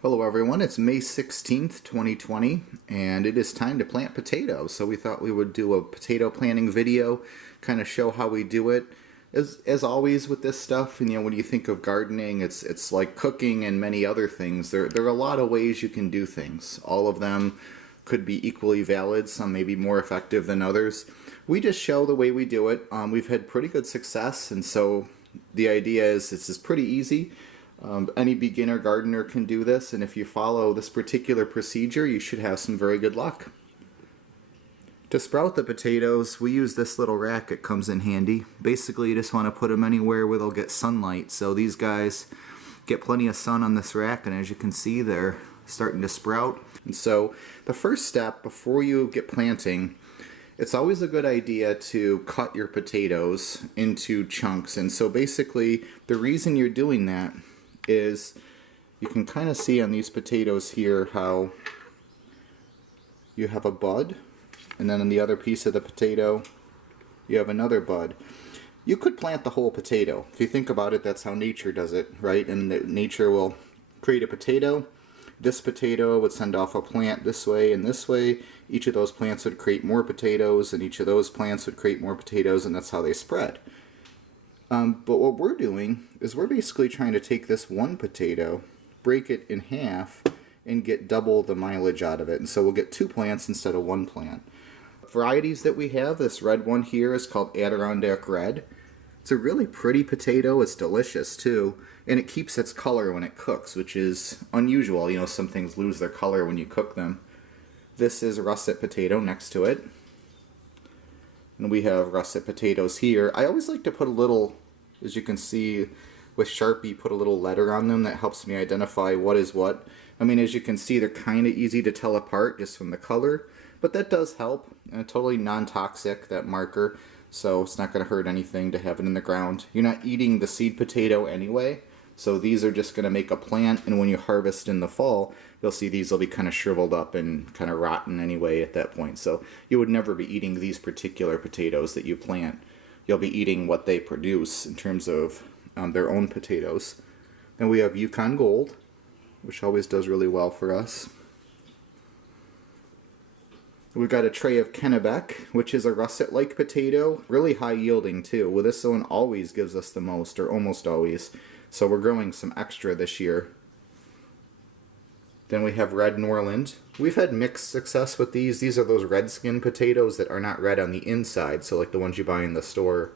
Hello everyone, it's May 16th, 2020, and it is time to plant potatoes. So we thought we would do a potato planting video, kind of show how we do it. As always with this stuff, and when you think of gardening, it's like cooking and many other things. There are a lot of ways you can do things. All of them could be equally valid, some may be more effective than others. We just show the way we do it. We've had pretty good success, and so the idea is this is pretty easy. Any beginner gardener can do this, and if you follow this particular procedure, you should have some very good luck. To sprout the potatoes, we use this little rack. It comes in handy. Basically, you just want to put them anywhere where they'll get sunlight. So these guys get plenty of sun on this rack, and as you can see, they're starting to sprout. And so the first step before you get planting, it's always a good idea to cut your potatoes into chunks. And so basically, the reason you're doing that is you can kind of see on these potatoes here how you have a bud, and then on the other piece of the potato you have another bud. You could plant the whole potato. If you think about it, that's how nature does it, right? And nature will create a potato. This potato would send off a plant this way and this way. Each of those plants would create more potatoes, and each of those plants would create more potatoes, and that's how they spread. But what we're doing is we're basically trying to take this one potato, break it in half, and get double the mileage out of it. And so we'll get two plants instead of one plant. Varieties that we have, this red one here is called Adirondack Red. It's a really pretty potato. It's delicious too, and it keeps its color when it cooks, which is unusual. You know, some things lose their color when you cook them. This is a russet potato next to it. And we have russet potatoes here. I always like to put a little, as you can see with Sharpie, put a little letter on them that helps me identify what is what. I mean, as you can see, they're kind of easy to tell apart just from the color, but that does help. And totally non-toxic, that marker, so it's not going to hurt anything to have it in the ground. You're not eating the seed potato anyway, so these are just going to make a plant, and when you harvest in the fall, you'll see these will be kind of shriveled up and kind of rotten anyway at that point. So you would never be eating these particular potatoes that you plant. You'll be eating what they produce in terms of their own potatoes. Then we have Yukon Gold, which always does really well for us. We've got a tray of Kennebec, which is a russet-like potato, really high yielding too. Well, this one always gives us the most, or almost always. So we're growing some extra this year. Then we have Red Norland. We've had mixed success with these. These are those red skin potatoes that are not red on the inside, so like the ones you buy in the store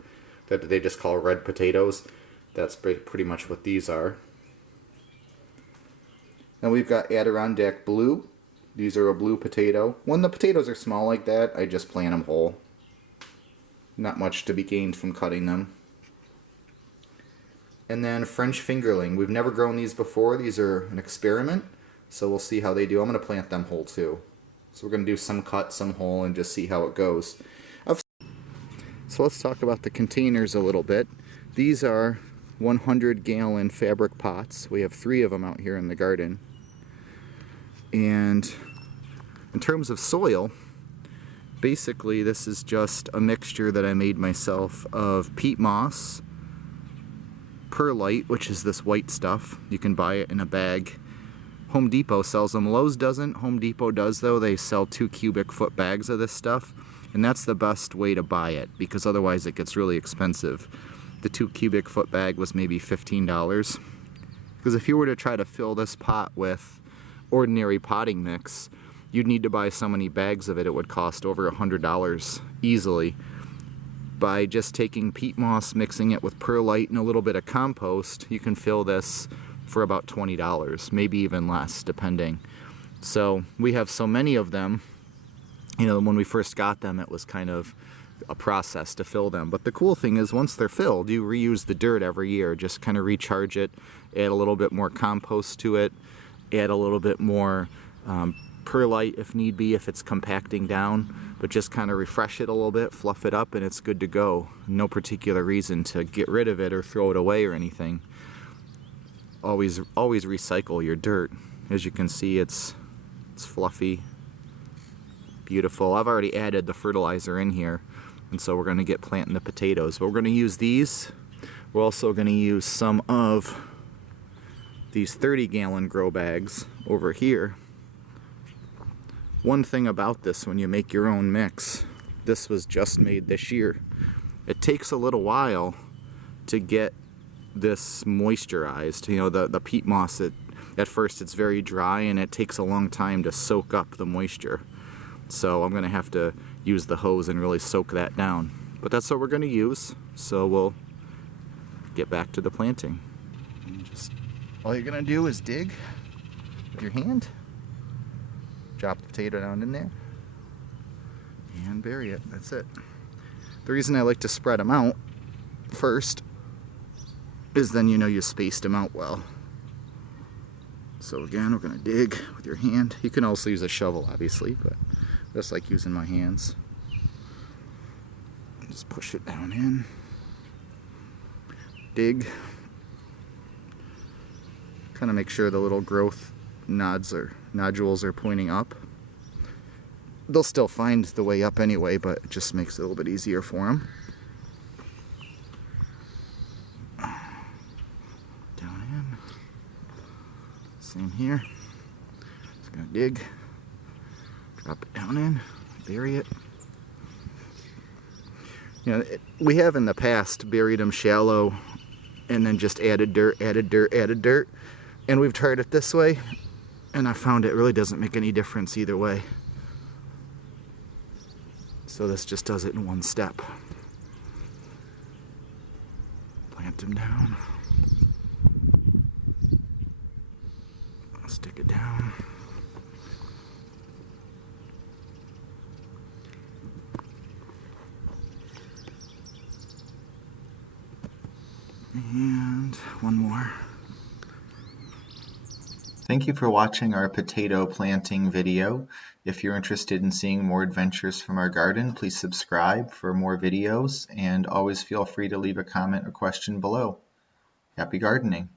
that they just call red potatoes. That's pretty much what these are. Then we've got Adirondack Blue. These are a blue potato. When the potatoes are small like that, I just plant them whole. Not much to be gained from cutting them. And then French Fingerling. We've never grown these before. These are an experiment. So we'll see how they do. I'm going to plant them whole too. So we're going to do some cut, some whole, and just see how it goes. So let's talk about the containers a little bit. These are 100-gallon fabric pots. We have 3 of them out here in the garden. And in terms of soil, basically this is just a mixture that I made myself of peat moss, perlite, which is this white stuff. You can buy it in a bag. Home Depot sells them. Lowe's doesn't. Home Depot does though. They sell 2 cubic foot bags of this stuff, and that's the best way to buy it because otherwise it gets really expensive. The 2 cubic foot bag was maybe $15, because if you were to try to fill this pot with ordinary potting mix, you'd need to buy so many bags of it, it would cost over $100 easily. By just taking peat moss, mixing it with perlite and a little bit of compost, you can fill this for about $20, maybe even less, depending. So we have so many of them. You know, when we first got them, it was kind of a process to fill them. But the cool thing is, once they're filled, you reuse the dirt every year. Just kind of recharge it, add a little bit more compost to it, add a little bit more perlite if need be, if it's compacting down, but just kind of refresh it a little bit, fluff it up, and it's good to go. No particular reason to get rid of it or throw it away or anything. Always recycle your dirt. As you can see, it's fluffy, beautiful. I've already added the fertilizer in here, and so we're going to get planting the potatoes. But we're going to use these. We're also going to use some of these 30-gallon grow bags over here. One thing about this, when you make your own mix, this was just made this year. It takes a little while to get this moisturized. You know, the peat moss, at first it's very dry and it takes a long time to soak up the moisture. So I'm gonna have to use the hose and really soak that down. But that's what we're gonna use, so we'll get back to the planting. And just, all you're gonna do is dig with your hand, drop the potato down in there, and bury it. That's it. The reason I like to spread them out first is then you know you spaced them out well. So again, we're gonna dig with your hand. You can also use a shovel, obviously, but I just like using my hands. Just push it down in. Dig. Kind of make sure the little growth nodules are pointing up. They'll still find the way up anyway, but it just makes it a little bit easier for them. Down in. Same here. Just gonna dig. Drop it down in. Bury it. You know, we have in the past buried them shallow and then just added dirt, added dirt, added dirt. And we've tried it this way, and I found it really doesn't make any difference either way. So this just does it in one step. Plant them down. Stick it down. And one more. Thank you for watching our potato planting video. If you're interested in seeing more adventures from our garden, please subscribe for more videos, and always feel free to leave a comment or question below. Happy gardening!